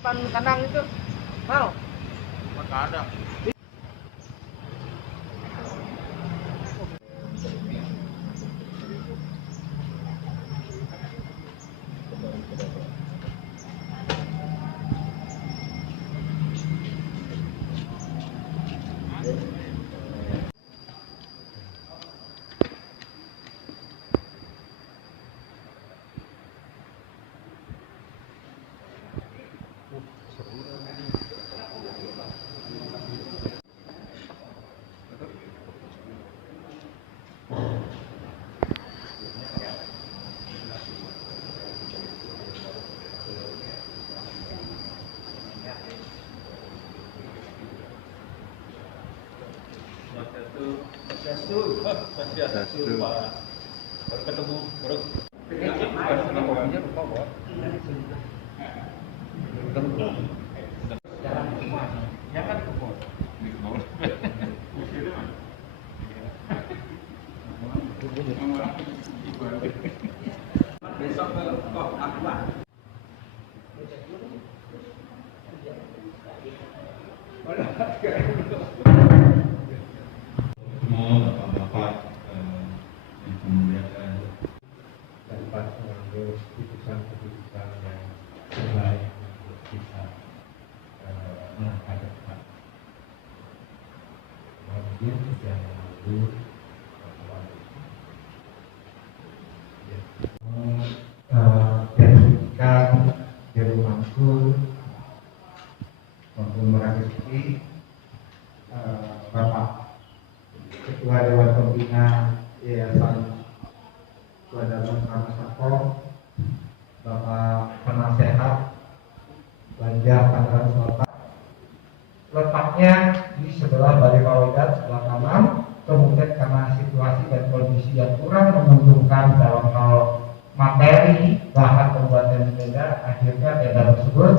Pan kandang itu mau Maka ada. Satu. Baru ketemu, baru ya kan kebun. Besok ke Aqua. Bapak-bapak yang kemudian dapat mengambil keputusan-keputusan yang terbaik untuk kita melangkah depan. Kemudian jangan lalu jadikan di rumahku untuk merevisi Bapak Ketua Dewan Pembina Yayasan Wadana Karmasako, Bapak Penasehat Banjar Tangerang Selatan. Letaknya di sebelah Balai Pawedat sebelah kanan. Kemudian karena situasi dan kondisi yang kurang menguntungkan dalam hal materi bahan pembuatan tenda, akhirnya tenda tersebut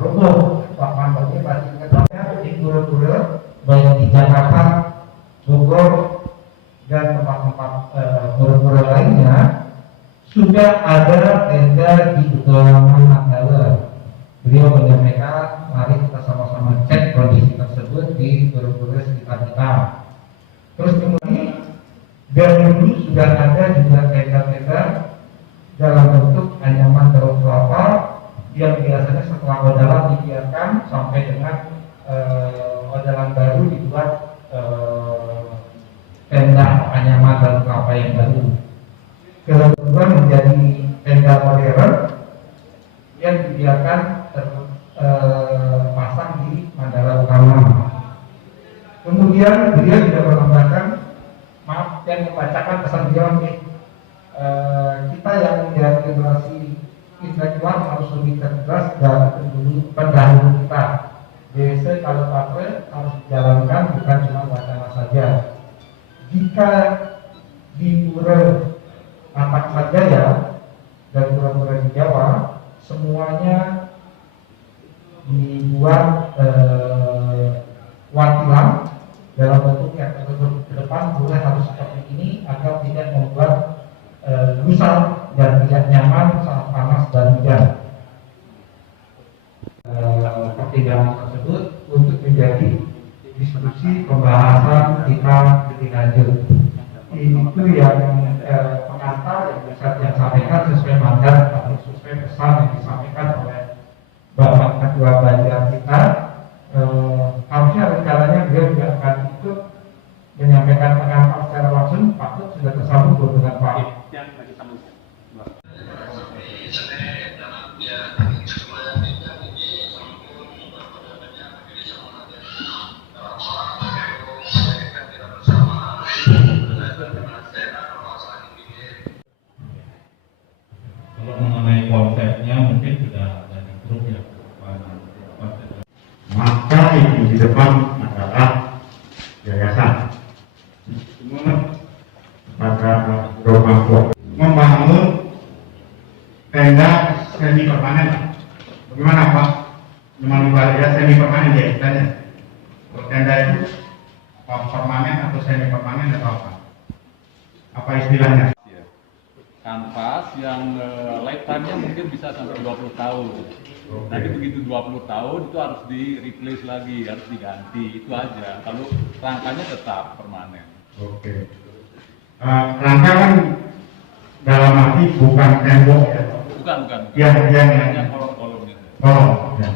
roboh. Pak Mandornya masih ingatnya di pura-pura baik di Jakarta, Bogor, dan tempat-tempat pura-pura lainnya sudah ada tenda di Utaraman Mandala. Beliau menyampaikan, mari kita sama-sama cek kondisi tersebut di pura-pura sekitar kita. Terus kemudian dahulu sudah ada juga tenda-tenda dalam bentuk anyaman daun kelapa yang biasanya setelah odalan dibiarkan sampai dengan odalan baru dibuat tenda anyaman daun kelapa yang baru. Kemudian menjadi tenda modern yang dibiarkan terpasang di Mandala Utama. Kemudian beliau juga menambahkan, maaf, dan membacakan pesan beliau nih, kita yang menjadi generasi intelektual harus lebih cerdas dan pendahulu kita. Biasa kalau pakai harus dijalankan, bukan cuma wacana saja. Jika di pura Ampat saja ya, dan pura-pura di Jawa semuanya dibuat watilang dalam bentuk yang tertutup ke depan, boleh harus seperti ini agar tidak membuat gusar dan tidak nyaman saat panas dan hujan. Pertimbangan tersebut untuk menjadi diskusi pembahasan kita lebih lanjut. Itu yang pengantar yang bisa saya sampaikan sesuai mandat atau sesuai pesan yang disampaikan oleh Bapak Ketua Banjar kita. Harusnya rencananya beliau juga akan ikut menyampaikan pengantar secara langsung. Pak Tut sudah tersambung dengan Pak. Kalau mengenai konsepnya mungkin sudah ada di grup ya. Maka itu di depan adalah yayasan. Pada rumah membangun tenda semi permanen. Bagaimana Pak? Memang ibaratnya semi permanen ya istilahnya. Tenda itu permanen atau semi permanen atau apa? Apa istilahnya? kanvas yang lifetime-nya mungkin bisa sampai 20 tahun. Nanti begitu 20 tahun itu harus di replace lagi, harus diganti, itu aja. Kalau rangkanya tetap permanen. Oke. Rangka kan dalam arti bukan tembok ya. Bukan. Yang kolom-kolomnya. Oh, ya.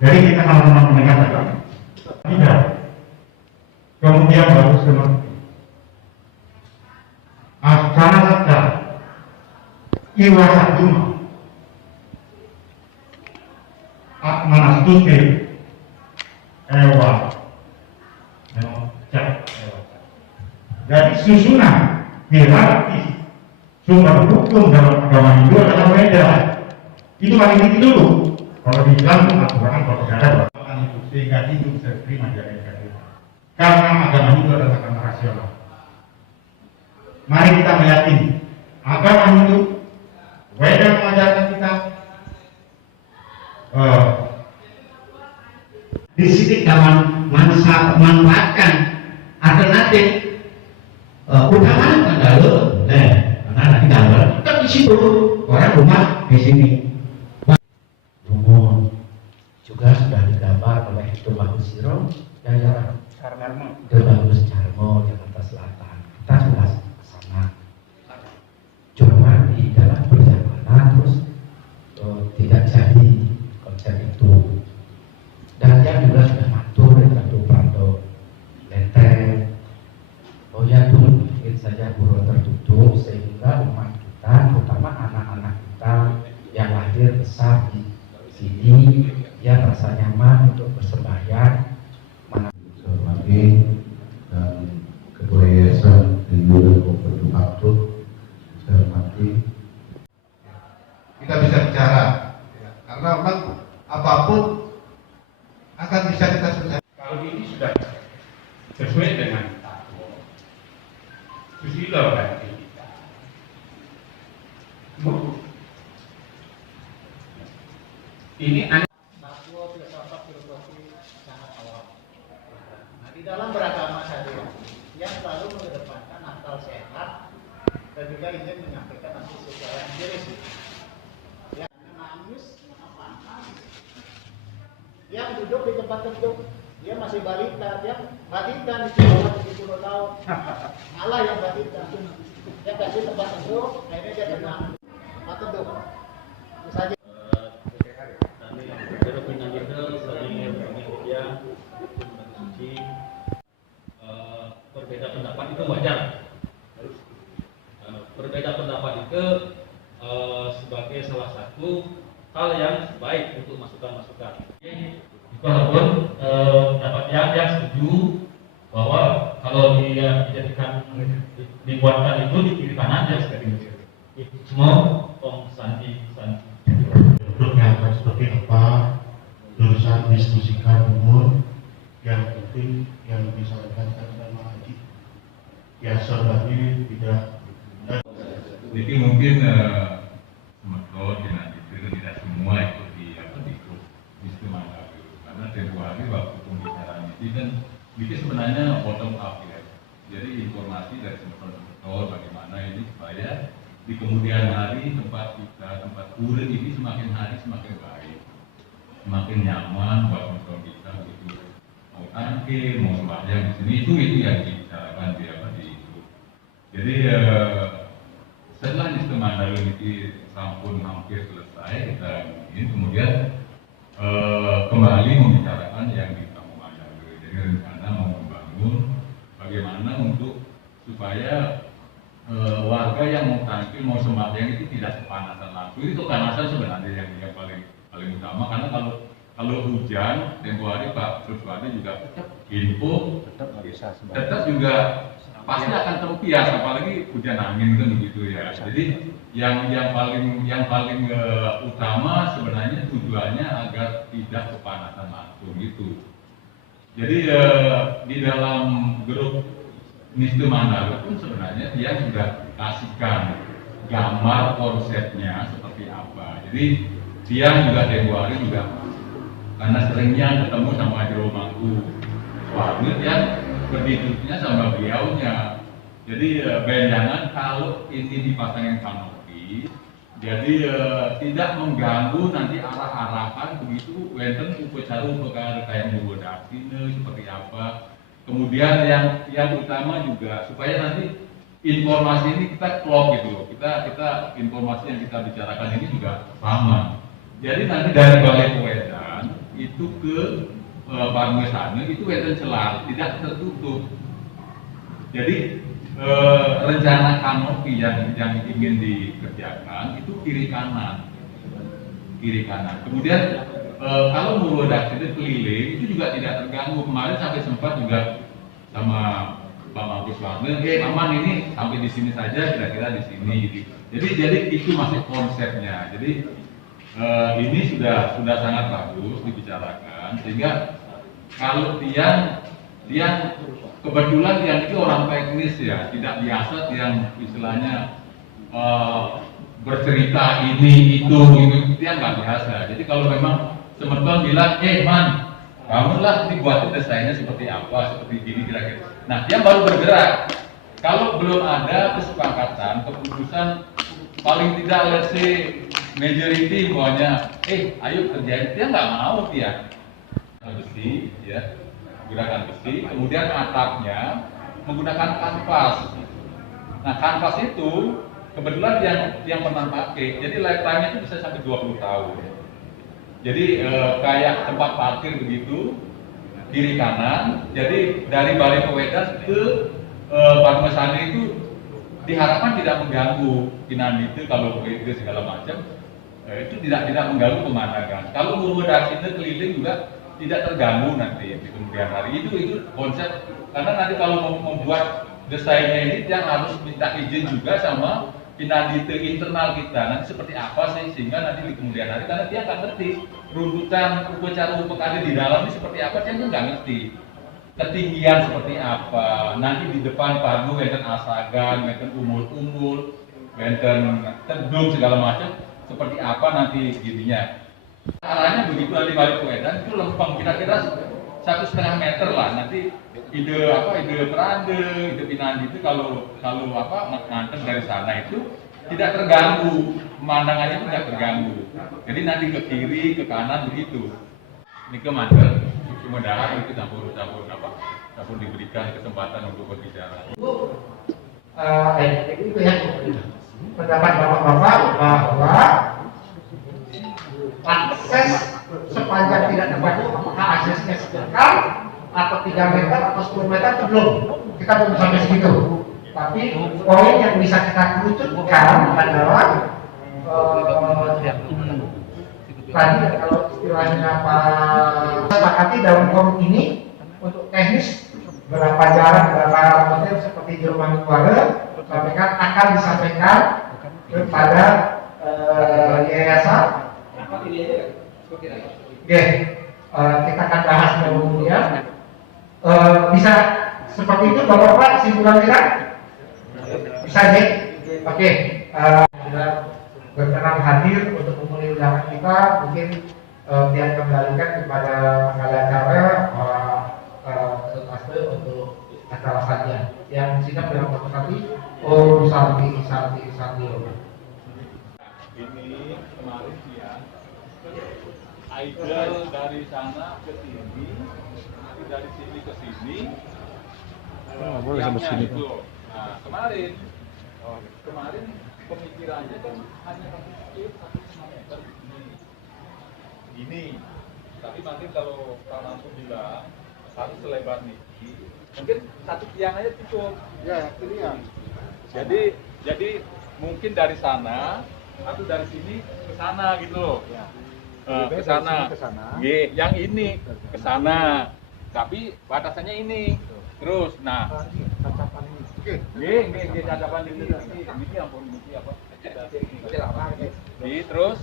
Jadi kita kalau mengatakan tidak. Kemudian baru seperti acara saja iwasa cuma mana studi ewa jadi susunan hierarki sumber hukum dalam agama Hindu adalah beda. Itu paling tinggi dulu. Kalau di Islam Al-Quran kalau tidak ada itu sehingga hidup seterima dari kita. Karena agama Hindu adalah agama rasional. Mari kita meyakini agama Hindu Weda mengajarkan kita di sini dalam memanfaatkan alternatif utama adalah karena di gambar kita di situ orang rumah di sini. Umum juga sudah digambar oleh Bagus Siro daerah Bagus Carmo Jakarta Selatan. Kita sudah sana. Cuma di dalam perjalanan terus tidak jadi konsep itu. Dan dia juga sudah matur dengan Pando Lenteng. Oh ya tuh mungkin saja burung tertutup sehingga umat kita, terutama anak-anak kita yang lahir besar di sini, dia merasa nyaman untuk bersembahyang. Hormati dan Ketua Yayasan Hindu dan Koperdu Patut, saya hormati. Kita bisa bicara, karena memang apapun akan bisa kita selesaikan. Kalau ini sudah sesuai dengan takwa, susilo berarti kita. Ini Takwa, filsafat, filosofi sangat awam. Nah, di dalam beragama syariah yang selalu mengedepankan akal sehat dan juga ingin menyampaikan nanti secara empiris. Yang nangis, apa? Yang duduk di tempat duduk, dia masih balita, yang balita di bawah 70 tahun, malah yang balita, dia kasih tempat duduk, akhirnya dia tenang, tempat duduk. Itu saja. Berbeda pendapat itu wajar. Berbeda pendapat itu sebagai salah satu hal yang baik untuk masukan-masukan. Walaupun dapat yang setuju bahwa kalau dia dijadikan dibuatkan itu di kiri kanan dia seperti itu. Semua Santi. Bentuknya akan seperti apa, jurusan diskusikan umur, yang penting yang disampaikan sama Haji. Ya sebenarnya tidak. Jadi mungkin Semeton dengan itu tidak semua ikut di grup istimewa itu, karena tempoh hari waktu pembicaraan ini kan sebenarnya bottom up ya. Jadi informasi dari Semeton bagaimana ini supaya di kemudian hari tempat kuren ini semakin hari semakin baik, semakin nyaman buat Semeton kita gitu. Mau tangke, mau sembahyang di sini itu yang dibicarakan di grup. Jadi setelah istimewa ini sampun hampir selesai, kita ingin kemudian kembali membicarakan yang di Kampung Mandalika. Jadi rencana mau membangun bagaimana untuk supaya warga yang mau tampil mau sembahyang itu tidak kepanasan langsung. Itu kepanasan sebenarnya yang paling utama, karena kalau hujan tempo hari Pak Ruswadi juga tetap info tetap juga pasti akan terbiasa, apalagi hujan angin kan begitu ya. Jadi yang paling utama sebenarnya tujuannya agar tidak kepanasan langsung gitu. Jadi di dalam grup Nistu Mandala pun sebenarnya dia sudah kasihkan gambar konsepnya seperti apa. Jadi dia juga tempo hari juga karena seringnya ketemu sama Jero Mangku Wahid, dia berdiskusinya sama beliaunya Jadi benjangan kalau ini dipasangin kanopi, jadi tidak mengganggu nanti arah-arahan begitu wonten upacara kayak mubodasine seperti apa. Kemudian yang utama juga supaya nanti informasi ini kita klop gitu loh. Kita informasi yang kita bicarakan ini juga sama. Jadi nanti dari Balai Pewedan itu ke Parmesane itu wonten celah, tidak tertutup. Jadi rencana kanopi yang ingin dikerjakan itu kiri kanan. Kemudian kalau Murwedasine keliling itu juga tidak terganggu. Kemarin sampai sempat juga sama Pak Magus Warne, aman ini sampai di sini saja, kira-kira di sini gitu. Jadi itu masih konsepnya. Jadi ini sudah sangat bagus dibicarakan sehingga kalau tiang kebetulan yang itu orang teknis ya, tidak biasa yang istilahnya bercerita ini itu dia nggak biasa. Jadi kalau memang teman-teman bilang, man, bangunlah ini buatin desainnya seperti apa, seperti gini kira-kira. Nah, dia baru bergerak. Kalau belum ada kesepakatan, keputusan paling tidak let's say majority maunya, ayo kerjain, dia nggak mau dia. Besi, ya. Gerakan besi, kemudian atapnya menggunakan kanvas. Nah, kanvas itu kebetulan yang pernah pakai, jadi lifetime-nya itu bisa sampai 20 tahun. Jadi kayak tempat parkir begitu, kiri kanan. Jadi dari Balai Pewedan ke Parmesane itu diharapkan tidak mengganggu Pinandi itu kalau itu segala macam. Itu tidak mengganggu pemandangan. Kalau Murwedasine keliling juga tidak terganggu nanti di kemudian hari. Itu konsep, karena nanti kalau mau membuat desainnya ini yang harus minta izin juga sama Pinandite internal kita nanti seperti apa sih, sehingga nanti di kemudian hari, karena dia nggak ngerti runtutan upacara di dalam ini seperti apa, dia nggak ngerti ketinggian seperti apa, nanti di depan panggung wonten asagan, wonten umul-umul, wonten tedung segala macam seperti apa nanti gininya. Arahnya begitu dari Balai Pewedan itu lempeng kira-kira 1,5 meter lah. Nanti ide Perande, ide Pinandi itu kalau nganter dari sana itu tidak terganggu, pemandangannya tidak terganggu. Jadi nanti ke kiri, ke kanan begitu. Ini ke mantel, mudah-mudahan itu campur diberikan kesempatan untuk berbicara. Itu ya pendapat bapak-bapak bahwa akses sepanjang tidak terbantu, apakah aksesnya sekitar atau 3 meter atau 10 meter itu belum, kita belum sampai segitu. Tapi poin yang bisa kita kerucutkan adalah tadi kalau istilahnya Pak sepakati dalam forum ini untuk teknis berapa jarak, berapa meter seperti di rumah keluarga, sampaikan akan disampaikan kepada yayasan. Oke, kita akan bahas kemudian. Bisa seperti itu, Bapak-bapak, simpulan kita? Bisa, Jek? Oke, sudah berkenan hadir untuk memenuhi undangan kita. Mungkin dia kembalikan kepada pengacara acara untuk acara saja. Yang sidang dalam waktu tadi, Santi. Ini kemarin siang, Aida dari sana ke sini, dari sini ke sini. Boleh sampai sini. Itu. Nah, kemarin pemikirannya kan hanya satu meter ini. Tapi nanti kalau Pak Mansur bilang harus selebar nih, mungkin satu tiang aja cukup. Ya, tiang. Jadi mungkin dari sana atau dari sini ke sana gitu loh. Ya. Ke sana. Yang ini ke sana. Tapi batasannya ini. Terus, nah. Cacapan ini. Ini ampun, ini apa? Terus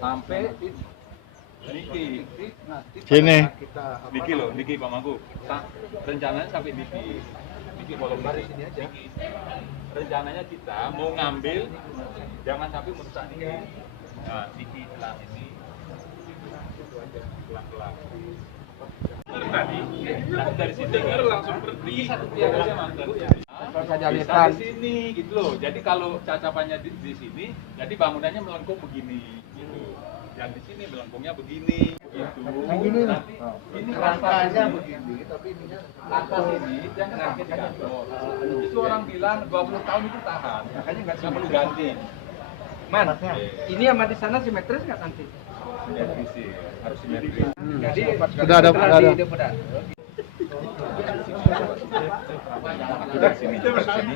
sampai Sini. Niki Pak Mangku. Rencananya sampai Niki bolong dari sini aja. Rencananya kita mau ngambil, jangan sampai merusak Niki. Nah, Niki celah ini pelan-pelan. Tadi dari sini dengar langsung pergi satu tiang aja mantan. bisa di sini gitu loh. Jadi kalau cacapannya di sini, jadi bangunannya melengkung begini gitu. Yang di sini melengkungnya begini gitu. Nanti ini rangkanya begini, tapi ininya atas ini yang sakit di kantor. Itu orang bilang 20 tahun itu tahan. Makanya nggak perlu ganti. Man, ini sama di sana simetris nggak nanti? Simetris sih, harus simetris. Jadi Sudah ada. Dari sini, dari sini.